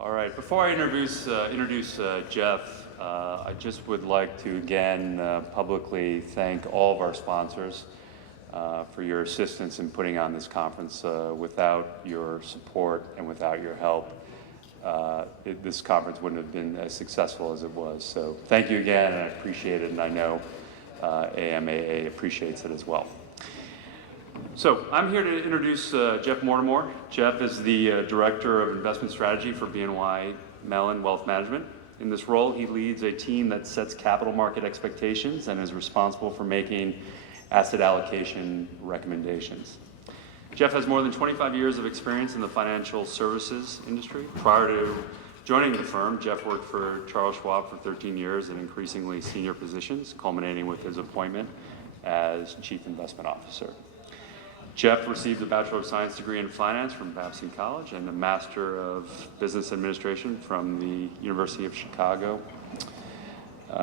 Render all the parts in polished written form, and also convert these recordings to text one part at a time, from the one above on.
All right, before I introduce Jeff, I just would like to again publicly thank all of our sponsors for your assistance in putting on this conference. Without your support and without your help, this conference wouldn't have been as successful as it was. So thank you again, and I appreciate it, and I know AMAA appreciates it as well. So I'm here to introduce Jeff Mortimer. Jeff is the Director of Investment Strategy for BNY Mellon Wealth Management. In this role, he leads a team that sets capital market expectations and is responsible for making asset allocation recommendations. Jeff has more than 25 years of experience in the financial services industry. Prior to joining the firm, Jeff worked for Charles Schwab for 13 years in increasingly senior positions, culminating with his appointment as Chief Investment Officer. Jeff received a Bachelor of Science degree in Finance from Babson College and a Master of Business Administration from the University of Chicago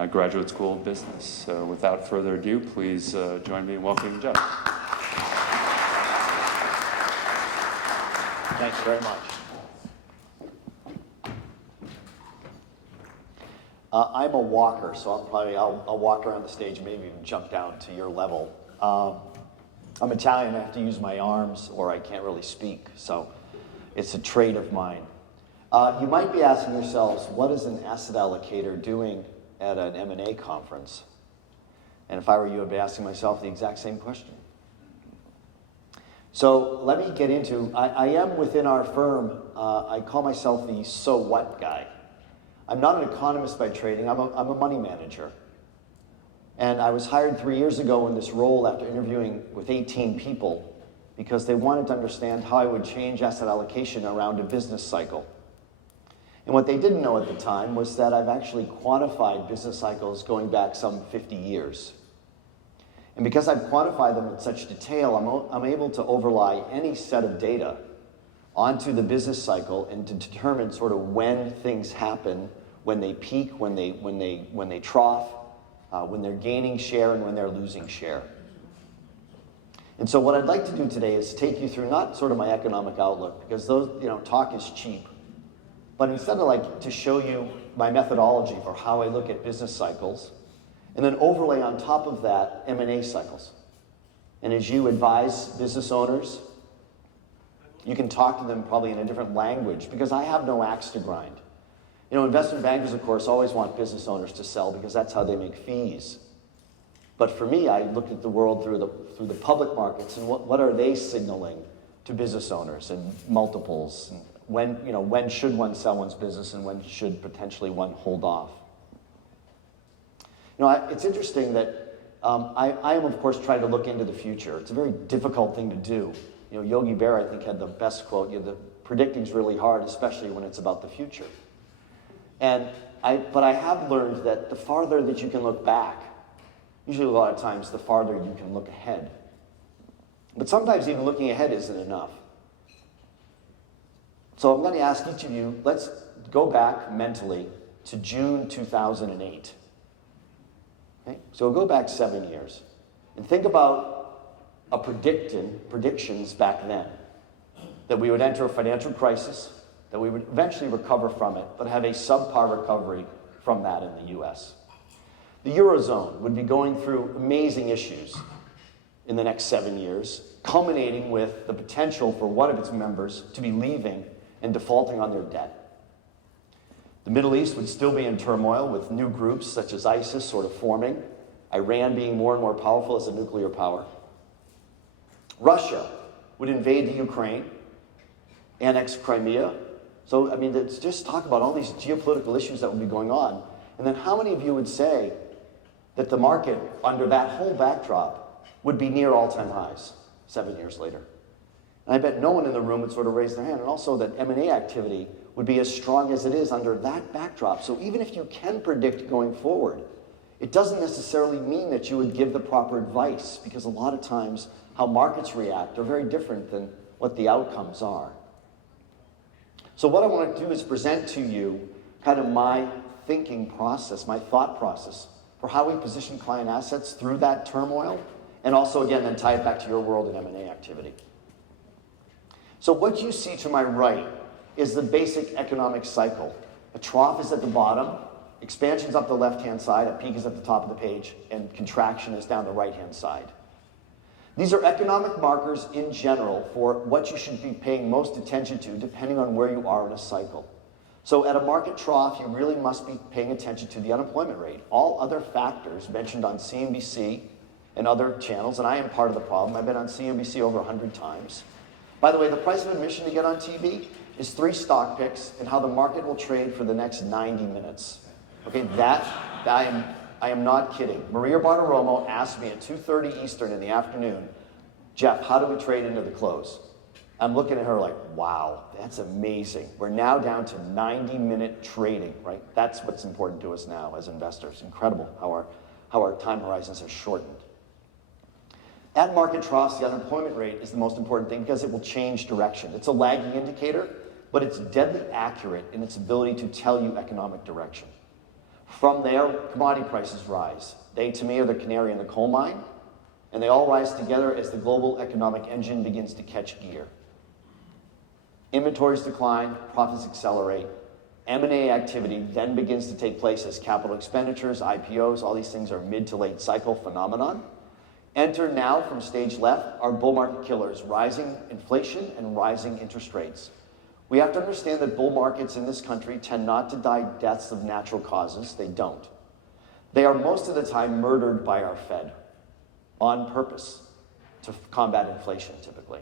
Graduate School of Business. So without further ado, please join me in welcoming Jeff. Thanks very much. I'm a walker, so I'll walk around the stage and maybe even jump down to your level. I'm Italian, I have to use my arms or I can't really speak, so it's a trait of mine. You might be asking yourselves, what is an asset allocator doing at an M&A conference? And if I were you, I'd be asking myself the exact same question. So let me get into, I am within our firm, I call myself the so what guy. I'm not an economist by training, I'm a money manager. And I was hired 3 years ago in this role after interviewing with 18 people because they wanted to understand how I would change asset allocation around a business cycle. And what they didn't know at the time was that I've actually quantified business cycles going back some 50 years. And because I've quantified them in such detail, I'm able to overlay any set of data onto the business cycle and to determine sort of when things happen, when they peak, when they trough, when they're gaining share and when they're losing share. And so what I'd like to do today is take you through not sort of my economic outlook, because those, talk is cheap, but instead to show you my methodology for how I look at business cycles, and then overlay on top of that M&A cycles. And as you advise business owners, you can talk to them probably in a different language, because I have no axe to grind. Investment bankers, of course, always want business owners to sell because that's how they make fees. But for me, I looked at the world through the public markets and what are they signaling to business owners and multiples, and when should one sell one's business and when should potentially one hold off. It's interesting that I am, of course, trying to look into the future. It's a very difficult thing to do. Yogi Berra, I think, had the best quote, predicting's really hard, especially when it's about the future. But I have learned that the farther that you can look back, usually a lot of times the farther you can look ahead. But sometimes even looking ahead isn't enough. So I'm going to ask each of you, let's go back mentally to June 2008. Okay? So we'll go back 7 years and think about predictions back then, that we would enter a financial crisis, that we would eventually recover from it, but have a subpar recovery from that in the US. The Eurozone would be going through amazing issues in the next 7 years, culminating with the potential for one of its members to be leaving and defaulting on their debt. The Middle East would still be in turmoil with new groups such as ISIS sort of forming, Iran being more and more powerful as a nuclear power. Russia would invade the Ukraine, annex Crimea. So, let's just talk about all these geopolitical issues that would be going on. And then how many of you would say that the market, under that whole backdrop, would be near all-time highs 7 years later? And I bet no one in the room would sort of raise their hand. And also that M&A activity would be as strong as it is under that backdrop. So even if you can predict going forward, it doesn't necessarily mean that you would give the proper advice, because a lot of times how markets react are very different than what the outcomes are. So what I want to do is present to you kind of my thinking process, my thought process for how we position client assets through that turmoil, and also, again, then tie it back to your world and M&A activity. So what you see to my right is the basic economic cycle. A trough is at the bottom, expansion's up the left-hand side, a peak is at the top of the page, and contraction is down the right-hand side. These are economic markers in general for what you should be paying most attention to depending on where you are in a cycle. So at a market trough, you really must be paying attention to the unemployment rate. All other factors mentioned on CNBC and other channels, and I am part of the problem. I've been on CNBC over 100 times. By the way, the price of admission to get on TV is 3 stock picks and how the market will trade for the next 90 minutes. Okay, I am not kidding. Maria Bartiromo asked me at 2:30 Eastern in the afternoon, Jeff, how do we trade into the close? I'm looking at her like, wow, that's amazing. We're now down to 90-minute trading, right? That's what's important to us now as investors. Incredible how our time horizons are shortened. At market troughs, the unemployment rate is the most important thing because it will change direction. It's a lagging indicator, but it's deadly accurate in its ability to tell you economic direction. From there, commodity prices rise. They, to me, are the canary in the coal mine, and they all rise together as the global economic engine begins to catch gear. Inventories decline, profits accelerate. M&A activity then begins to take place as capital expenditures, IPOs, all these things are mid to late cycle phenomenon. Enter now from stage left our bull market killers, rising inflation and rising interest rates. We have to understand that bull markets in this country tend not to die deaths of natural causes. They don't. They are most of the time murdered by our Fed on purpose to combat inflation typically.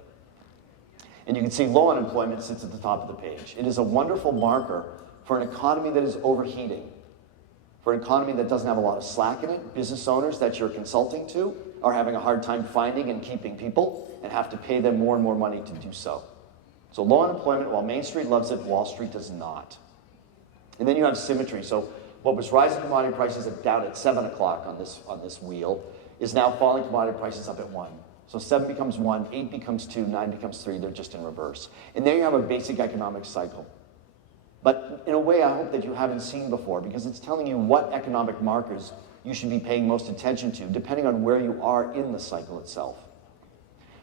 And you can see low unemployment sits at the top of the page. It is a wonderful marker for an economy that is overheating, for an economy that doesn't have a lot of slack in it. Business owners that you're consulting to are having a hard time finding and keeping people and have to pay them more and more money to do so. So low unemployment, while Main Street loves it, Wall Street does not. And then you have symmetry. So what was rising commodity prices down at 7 o'clock on this wheel is now falling commodity prices up at 1. So 7 becomes 1, 8 becomes 2, 9 becomes 3. They're just in reverse. And there you have a basic economic cycle. But in a way, I hope that you haven't seen before because it's telling you what economic markers you should be paying most attention to depending on where you are in the cycle itself.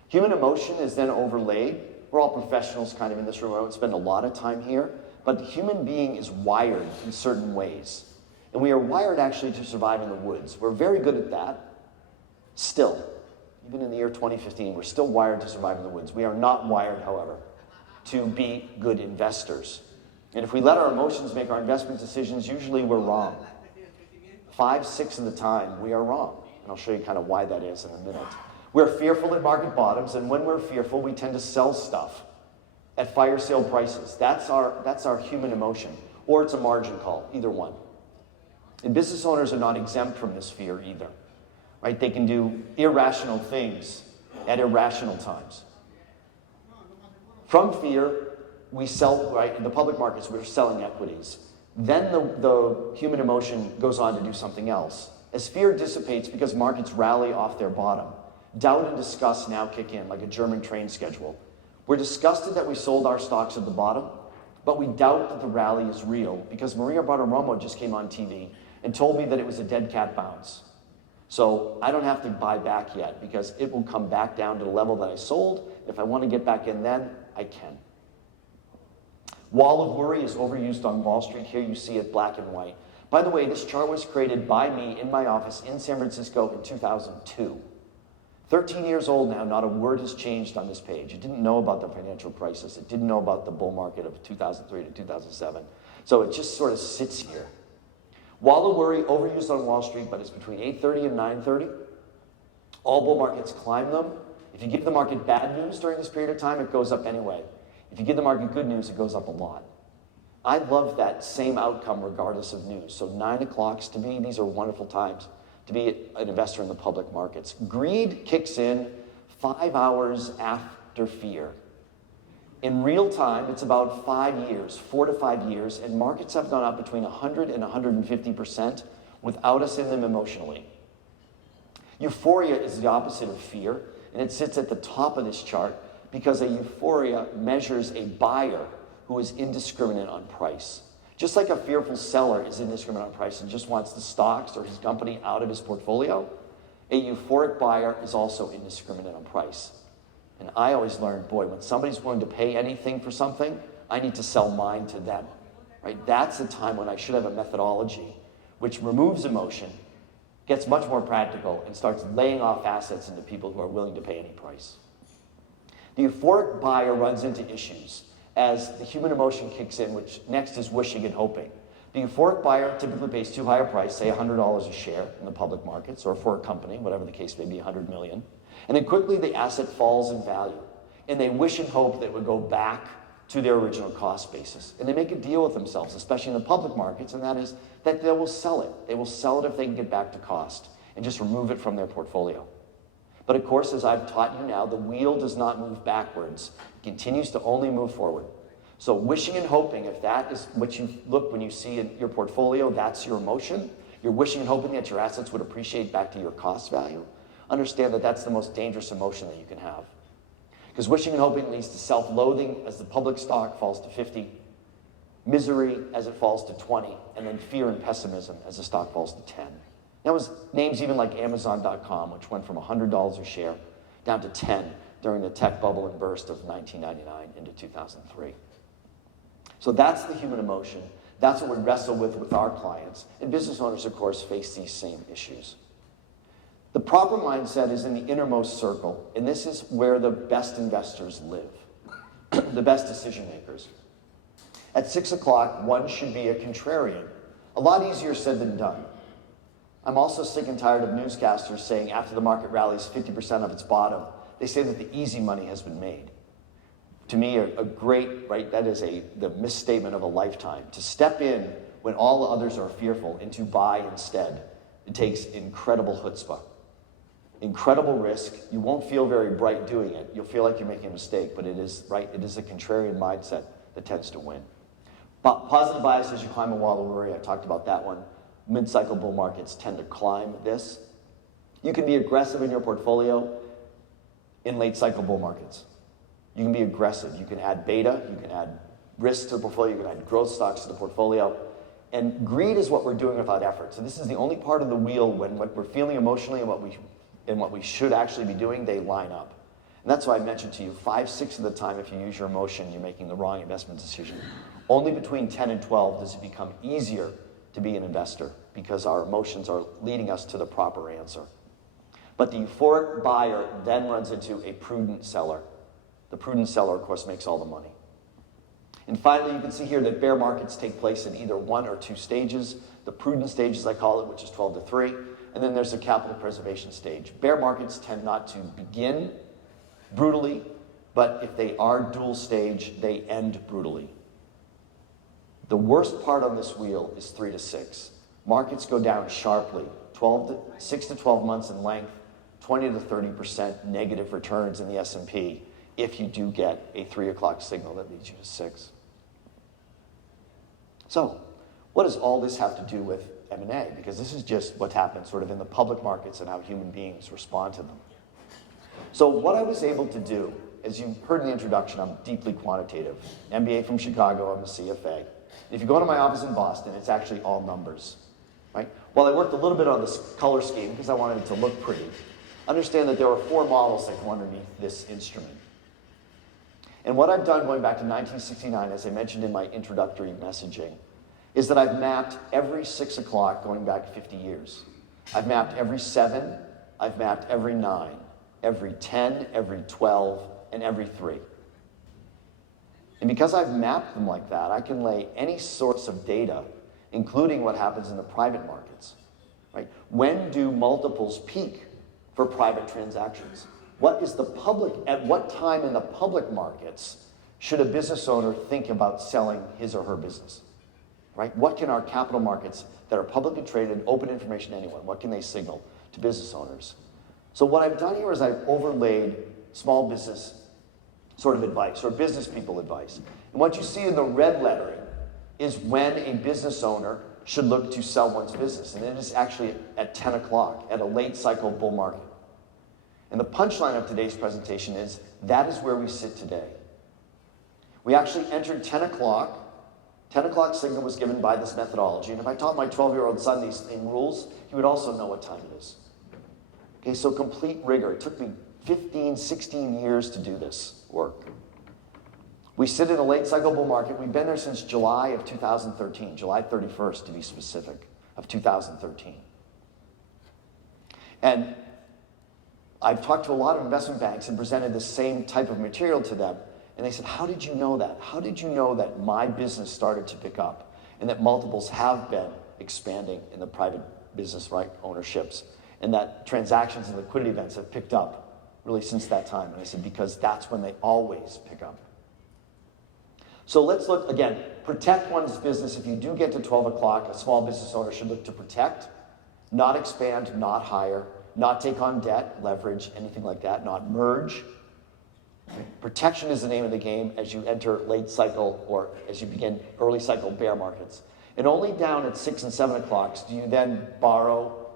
Human emotion is then overlaid. We're all professionals kind of in this room. I won't spend a lot of time here. But the human being is wired in certain ways. And we are wired actually to survive in the woods. We're very good at that. Still, even in the year 2015, we're still wired to survive in the woods. We are not wired, however, to be good investors. And if we let our emotions make our investment decisions, usually we're wrong. 5, 6 of the time, we are wrong. And I'll show you kind of why that is in a minute. We're fearful at market bottoms, and when we're fearful, we tend to sell stuff at fire sale prices. That's our human emotion. Or it's a margin call, either one. And business owners are not exempt from this fear either. Right? They can do irrational things at irrational times. From fear, we sell, right, in the public markets, we're selling equities. Then the human emotion goes on to do something else. As fear dissipates because markets rally off their bottom, doubt and disgust now kick in like a German train schedule. We're disgusted that we sold our stocks at the bottom, but we doubt that the rally is real because Maria Bartiromo just came on TV and told me that it was a dead cat bounce. So I don't have to buy back yet because it will come back down to the level that I sold. If I want to get back in then, I can. Wall of worry is overused on Wall Street. Here you see it black and white. By the way, this chart was created by me in my office in San Francisco in 2002. 13 years old now, not a word has changed on this page. It didn't know about the financial crisis. It didn't know about the bull market of 2003 to 2007. So it just sort of sits here. Wall of worry, overused on Wall Street, but it's between 8:30 and 9:30. All bull markets climb them. If you give the market bad news during this period of time, it goes up anyway. If you give the market good news, it goes up a lot. I love that same outcome regardless of news. So 9 o'clocks to me, these are wonderful times to be an investor in the public markets. Greed kicks in 5 hours after fear. In real time, it's about 5 years, 4 to 5 years, and markets have gone up between 100 and 150% without us in them emotionally. Euphoria is the opposite of fear, and it sits at the top of this chart because a euphoria measures a buyer who is indiscriminate on price. Just like a fearful seller is indiscriminate on price and just wants the stocks or his company out of his portfolio, a euphoric buyer is also indiscriminate on price. And I always learned, boy, when somebody's willing to pay anything for something, I need to sell mine to them, right? That's the time when I should have a methodology which removes emotion, gets much more practical, and starts laying off assets into people who are willing to pay any price. The euphoric buyer runs into issues as the human emotion kicks in, which next is wishing and hoping. The euphoric buyer typically pays too high a price, say $100 a share in the public markets, or for a company, whatever the case may be, 100 million. And then quickly the asset falls in value. And they wish and hope that it would go back to their original cost basis. And they make a deal with themselves, especially in the public markets, and that is that they will sell it. They will sell it if they can get back to cost and just remove it from their portfolio. But of course, as I've taught you now, the wheel does not move backwards. It continues to only move forward. So wishing and hoping, if that is what you look when you see in your portfolio, that's your emotion. You're wishing and hoping that your assets would appreciate back to your cost value. Understand that that's the most dangerous emotion that you can have. Because wishing and hoping leads to self-loathing as the public stock falls to 50, misery as it falls to 20, and then fear and pessimism as the stock falls to 10. That was names even like Amazon.com, which went from $100 a share down to 10 during the tech bubble and burst of 1999 into 2003. So that's the human emotion. That's what we wrestle with our clients. And business owners, of course, face these same issues. The proper mindset is in the innermost circle, and this is where the best investors live, the best decision makers. At 6 o'clock, one should be a contrarian. A lot easier said than done. I'm also sick and tired of newscasters saying after the market rallies 50% of its bottom, they say that the easy money has been made. To me, a great, right, that is the misstatement of a lifetime. To step in when all the others are fearful and to buy instead, it takes incredible chutzpah. Incredible risk. You won't feel very bright doing it. You'll feel like you're making a mistake, but it is, right, it is a contrarian mindset that tends to win. Positive bias as you climb a wall of worry. I talked about that one. Mid-cycle bull markets tend to climb this. You can be aggressive in your portfolio in late cycle bull markets. You can be aggressive. You can add beta. You can add risk to the portfolio. You can add growth stocks to the portfolio. And greed is what we're doing without effort. So this is the only part of the wheel when what we're feeling emotionally and what we should actually be doing, they line up. And that's why I mentioned to you, 5-6 of the time, if you use your emotion, you're making the wrong investment decision. Only between 10 and 12 does it become easier to be an investor because our emotions are leading us to the proper answer. But the euphoric buyer then runs into a prudent seller. The prudent seller, of course, makes all the money. And finally, you can see here that bear markets take place in either 1 or 2 stages. The prudent stage, as I call it, which is 12 to 3. And then there's a capital preservation stage. Bear markets tend not to begin brutally, but if they are dual stage, they end brutally. The worst part on this wheel is 3 to 6. Markets go down sharply, 6 to 12 months in length, 20 to 30% negative returns in the S&P if you do get a 3 o'clock signal that leads you to 6. So, what does all this have to do with M&A? Because this is just what happens sort of in the public markets and how human beings respond to them. So what I was able to do, as you heard in the introduction, I'm deeply quantitative. MBA from Chicago, I'm a CFA. If you go to my office in Boston, it's actually all numbers, right? While I worked a little bit on this color scheme because I wanted it to look pretty, understand that there are 4 models that go underneath this instrument. And what I've done going back to 1969, as I mentioned in my introductory messaging, is that I've mapped every 6 o'clock going back 50 years. I've mapped every 7, I've mapped every 9, every 10, every 12, and every 3. And because I've mapped them like that, I can lay any sorts of data, including what happens in the private markets. Right? When do multiples peak for private transactions? What is the public, at what time in the public markets should a business owner think about selling his or her business? Right? What can our capital markets that are publicly traded, open information to anyone, what can they signal to business owners? So what I've done here is I've overlaid small business sort of advice, or business people advice. And what you see in the red lettering is when a business owner should look to sell one's business. And it is actually at 10 o'clock, at a late cycle bull market. And the punchline of today's presentation is that is where we sit today. We actually entered 10 o'clock. 10 o'clock signal was given by this methodology. And if I taught my 12-year-old son these same rules, he would also know what time it is. Okay, so complete rigor. It took me 15, 16 years to do this work. We sit in a late cycle bull market. We've been there since July of 2013, July 31st to be specific, of 2013. And I've talked to a lot of investment banks and presented the same type of material to them. And they said, how did you know that? How did you know that my business started to pick up and that multiples have been expanding in the private business right ownerships and that transactions and liquidity events have picked up really since that time? And I said, because that's when they always pick up. So let's look, again, protect one's business. If you do get to 12 o'clock, a small business owner should look to protect, not expand, not hire, not take on debt, leverage, anything like that, not merge. Protection is the name of the game as you enter late cycle or as you begin early cycle bear markets. And only down at 6 and 7 o'clocks do you then borrow,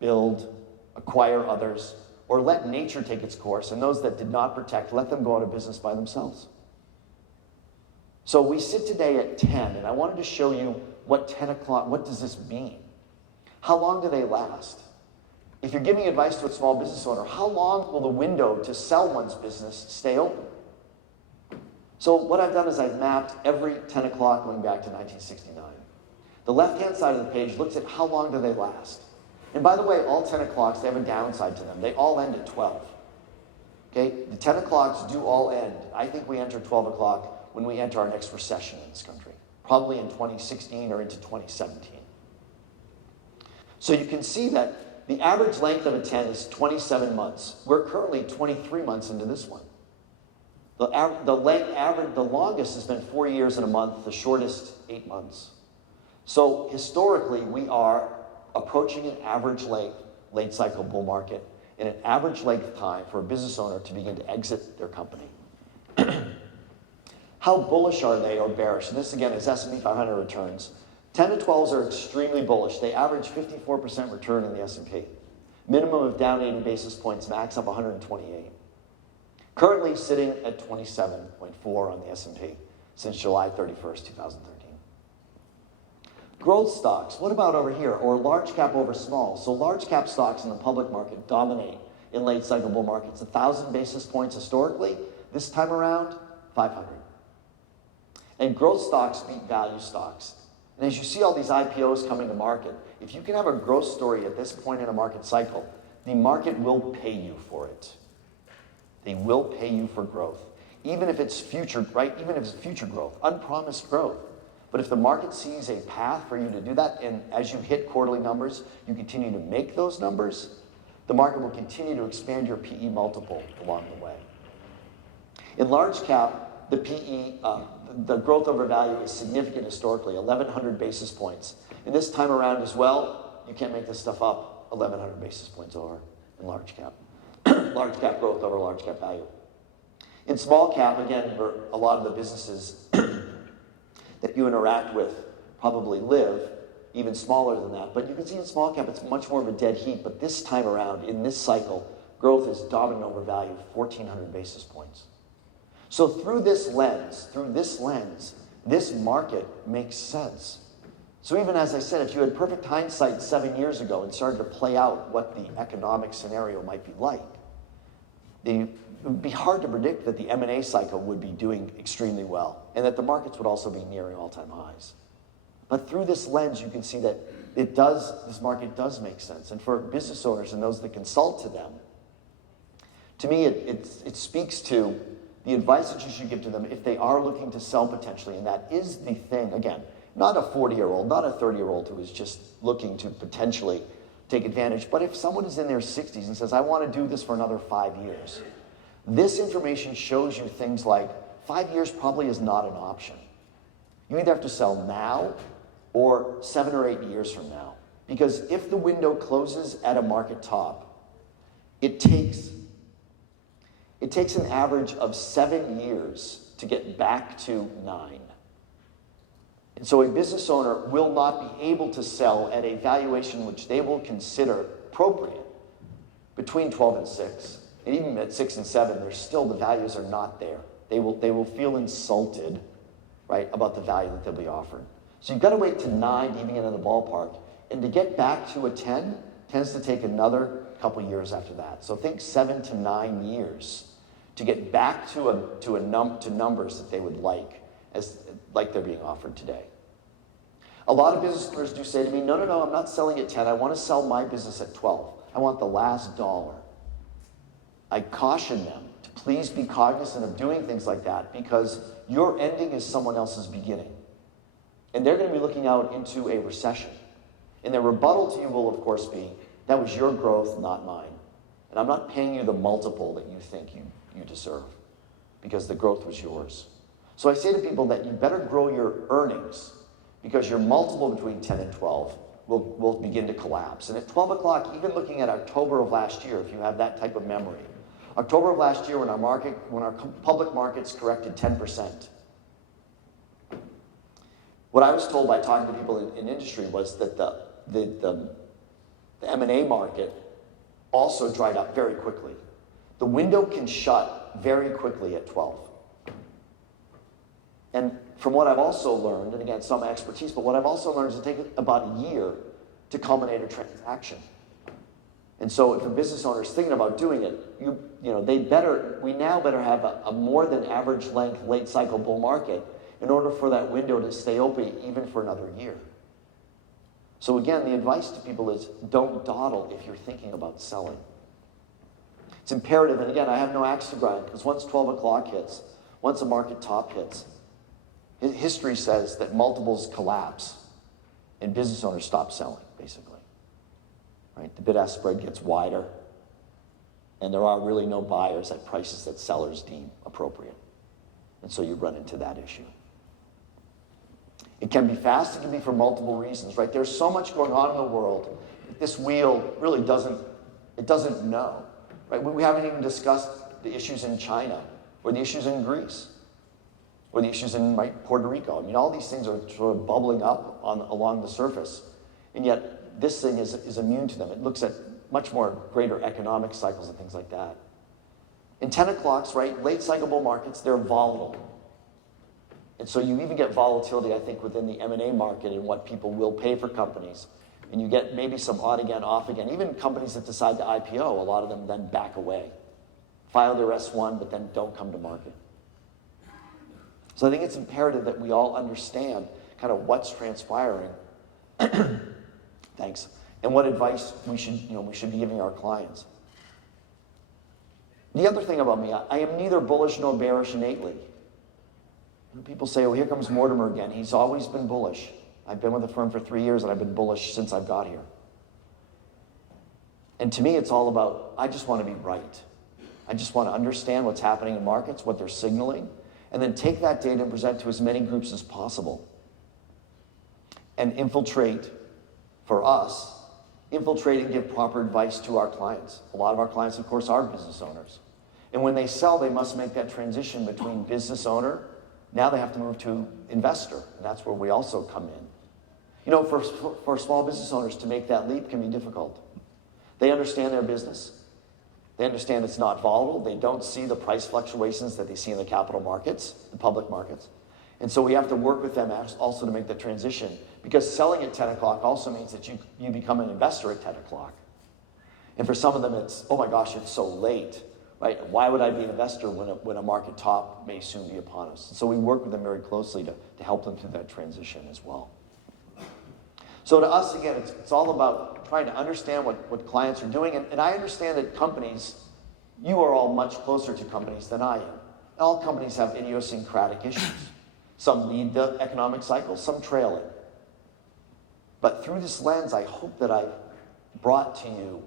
build, acquire others, or let nature take its course. And those that did not protect, let them go out of business by themselves. So we sit today at 10, and I wanted to show you what 10 o'clock, what does this mean? How long do they last? If you're giving advice to a small business owner, how long will the window to sell one's business stay open? So what I've done is I've mapped every 10 o'clock going back to 1969. The left-hand side of the page looks at how long do they last. And by the way, all 10 o'clocks, they have a downside to them. They all end at 12. Okay, the 10 o'clocks do all end. I think we enter 12 o'clock when we enter our next recession in this country, probably in 2016 or into 2017. So you can see that the average length of a 10 is 27 months. We're currently 23 months into this one. The longest has been 4 years and a month, the shortest 8 months. So historically, we are approaching an average length late cycle bull market and an average length time for a business owner to begin to exit their company. How bullish are they or bearish? And this again is S&P 500 returns. 10 to 12s are extremely bullish. They average 54% return in the S&P. Minimum of down 80 basis points, max up 128. Currently sitting at 27.4 on the S&P since July 31st, 2013. Growth stocks, what about over here? Or large cap over small. So large cap stocks in the public market dominate in late cycle bull markets. 1,000 basis points historically. This time around, 500. And growth stocks beat value stocks. And as you see all these IPOs coming to market, if you can have a growth story at this point in a market cycle, the market will pay you for it. They will pay you for growth. Even if it's future, right? Even if it's future growth, unpromised growth. But if the market sees a path for you to do that, and as you hit quarterly numbers, you continue to make those numbers, the market will continue to expand your PE multiple along the way. In large cap, the PE, the growth over value is significant historically, 1,100 basis points. And this time around as well, you can't make this stuff up, 1,100 basis points over in large cap. Large cap growth over large cap value. In small cap, again, where a lot of the businesses that you interact with probably live, even smaller than that. But you can see in small cap, it's much more of a dead heat. But this time around, in this cycle, growth is dominant over value, 1,400 basis points. So through this lens, this market makes sense. So even as I said, if you had perfect hindsight 7 years ago and started to play out what the economic scenario might be like, it would be hard to predict that the M&A cycle would be doing extremely well and that the markets would also be nearing all-time highs. But through this lens, you can see that this market does make sense. And for business owners and those that consult to them, to me, it speaks to the advice that you should give to them if they are looking to sell potentially. And that is the thing, again, not a 40-year-old, not a 30-year-old who is just looking to potentially take advantage. But if someone is in their 60s and says, I want to do this for another 5 years, this information shows you things like 5 years probably is not an option. You either have to sell now or 7 or 8 years from now. Because if the window closes at a market top, it takes an average of 7 years to get back to 9. And so a business owner will not be able to sell at a valuation which they will consider appropriate between 12 and 6. And even at 6 and 7, the values are not there. They will feel insulted, right, about the value that they'll be offered. So you've got to wait to 9 to even get in the ballpark. And to get back to a 10 tends to take another couple years after that. So think 7 to 9 years to get back to numbers that they would like they're being offered today. A lot of business owners do say to me, no, I'm not selling at 10. I want to sell my business at 12. I want the last dollar. I caution them to please be cognizant of doing things like that, because your ending is someone else's beginning. And they're going to be looking out into a recession. And their rebuttal to you will, of course, be, that was your growth, not mine. And I'm not paying you the multiple that you think you deserve, because the growth was yours. So I say to people that you better grow your earnings, because your multiple between 10 and 12 will begin to collapse. And at 12 o'clock, even looking at October of last year, if you have that type of memory, October of last year when our public markets corrected 10%, what I was told by talking to people in industry was that the M&A market also dried up very quickly. The window can shut very quickly at 12. And from what I've also learned, and again, some expertise, but what I've also learned is it takes about a year to culminate a transaction. And so if a business owner is thinking about doing it, we now better have a more than average length late cycle bull market in order for that window to stay open even for another year. So again, the advice to people is don't dawdle if you're thinking about selling. It's imperative, and again, I have no axe to grind, because once 12 o'clock hits, once a market top hits, history says that multiples collapse and business owners stop selling, basically. Right? The bid-ask spread gets wider, and there are really no buyers at prices that sellers deem appropriate. And so you run into that issue. It can be fast, it can be for multiple reasons, right? There's so much going on in the world that this wheel really doesn't know, right? We haven't even discussed the issues in China, or the issues in Greece, or the issues in Puerto Rico. I mean, all these things are sort of bubbling up along the surface, and yet this thing is immune to them. It looks at much more greater economic cycles and things like that. In 10 o'clocks, right, late cycle bull markets, they're volatile. And so you even get volatility, I think, within the M&A market and what people will pay for companies. And you get maybe some on again, off again. Even companies that decide to IPO, a lot of them then back away. File their S1, but then don't come to market. So I think it's imperative that we all understand kind of what's transpiring. Thanks. And what advice we should be giving our clients. The other thing about me, I am neither bullish nor bearish innately. People say, oh, here comes Mortimer again. He's always been bullish. I've been with the firm for 3 years, and I've been bullish since I've got here. And to me, it's all about, I just want to be right. I just want to understand what's happening in markets, what they're signaling, and then take that data and present to as many groups as possible. And infiltrate and give proper advice to our clients. A lot of our clients, of course, are business owners. And when they sell, they must make that transition between business owner. Now they have to move to investor, and that's where we also come in. For small business owners to make that leap can be difficult. They understand their business. They understand it's not volatile. They don't see the price fluctuations that they see in the capital markets, the public markets. And so we have to work with them also to make the transition, because selling at 10 o'clock also means that you become an investor at 10 o'clock. And for some of them, it's, oh my gosh, it's so late. Right? Why would I be an investor when a market top may soon be upon us? So we work with them very closely to help them through that transition as well. So to us, again, it's all about trying to understand what clients are doing. And I understand that companies, you are all much closer to companies than I am. All companies have idiosyncratic issues. Some lead the economic cycle, some trail it. But through this lens, I hope that I've brought to you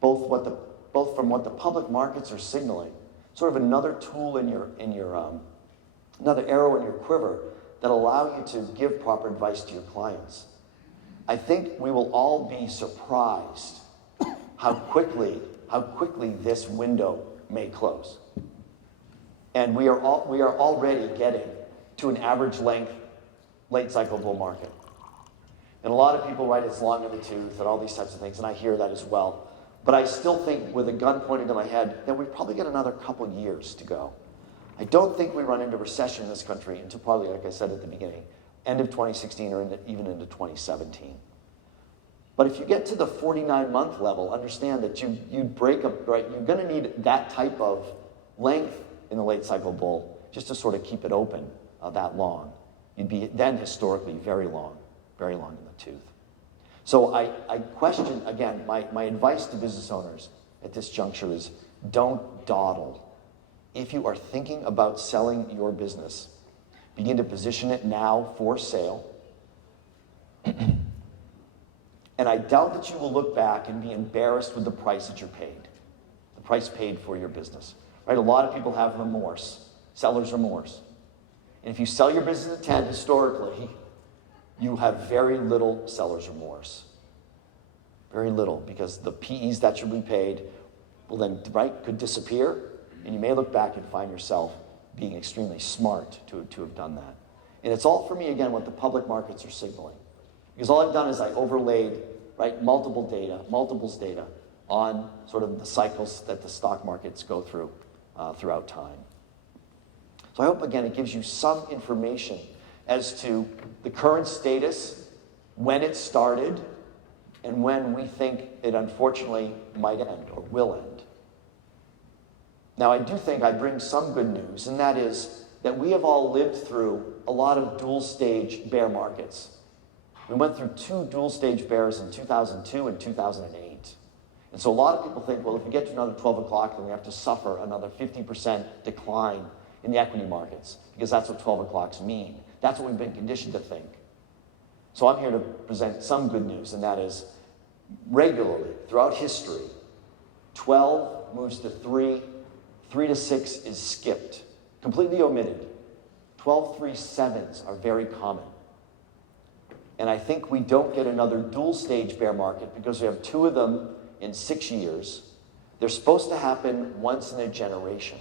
both from what the public markets are signaling, sort of another tool another arrow in your quiver that allow you to give proper advice to your clients. I think we will all be surprised how quickly this window may close. And we are already getting to an average length late cycle bull market. And a lot of people write it's long in the tooth and all these types of things, and I hear that as well. But I still think, with a gun pointed to my head, that we probably got another couple years to go. I don't think we run into recession in this country until probably, like I said at the beginning, end of 2016 or even into 2017. But if you get to the 49-month level, understand that you break up, right? You're going to need that type of length in the late cycle bull, just to sort of keep it open that long, you'd be then historically very long in the tooth. So I question, again, my advice to business owners at this juncture is don't dawdle. If you are thinking about selling your business, begin to position it now for sale. And I doubt that you will look back and be embarrassed with the price that you're paid, the price paid for your business. Right? A lot of people have remorse, seller's remorse. And if you sell your business at 10 historically, you have very little seller's remorse. Very little, because the PEs that you'll be paid will then, right, could disappear, and you may look back and find yourself being extremely smart to have done that. And it's all, for me, again, what the public markets are signaling. Because all I've done is I overlaid, right, multiples data on sort of the cycles that the stock markets go through throughout time. So I hope, again, it gives you some information as to the current status, when it started, and when we think it unfortunately might end or will end. Now, I do think I bring some good news, and that is that we have all lived through a lot of dual-stage bear markets. We went through 2 dual-stage bears in 2002 and 2008. And so a lot of people think, well, if we get to another 12 o'clock, then we have to suffer another 50% decline in the equity markets, because that's what 12 o'clocks mean. That's what we've been conditioned to think. So I'm here to present some good news, and that is regularly, throughout history, 12 moves to 3, 3 to 6 is skipped, completely omitted. 12 3-7s are very common. And I think we don't get another dual-stage bear market because we have 2 of them in 6 years. They're supposed to happen once in a generation.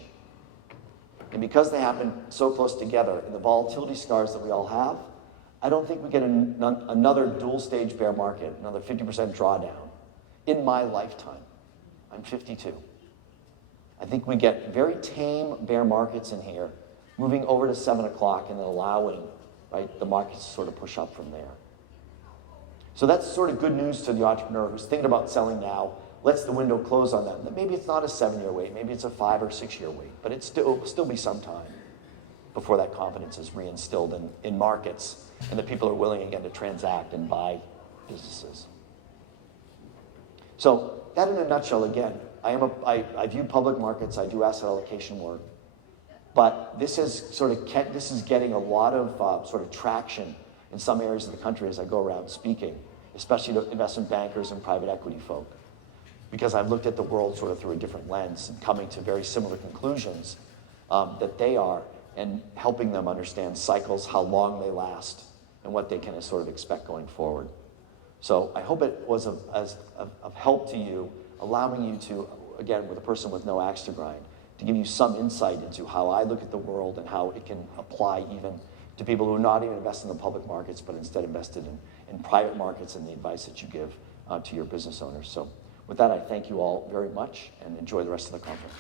And because they happen so close together in the volatility scars that we all have, I don't think we get another dual-stage bear market, another 50% drawdown in my lifetime. I'm 52. I think we get very tame bear markets in here, moving over to 7 o'clock and then allowing, right, the markets to sort of push up from there. So that's sort of good news to the entrepreneur who's thinking about selling now, lets the window close on them. That maybe it's not a 7-year wait, maybe it's a 5 or 6 year wait, but it'll still be some time before that confidence is reinstilled in markets and that people are willing again to transact and buy businesses. So that in a nutshell, again, I view public markets, I do asset allocation work, but this is getting a lot of sort of traction in some areas of the country as I go around speaking, especially to investment bankers and private equity folk, because I've looked at the world sort of through a different lens and coming to very similar conclusions that they are, and helping them understand cycles, how long they last, and what they can sort of expect going forward. So I hope it was of help to you, allowing you to, again, with a person with no axe to grind, to give you some insight into how I look at the world and how it can apply even to people who are not even invested in the public markets, but instead invested in private markets and the advice that you give to your business owners. So with that, I thank you all very much and enjoy the rest of the conference.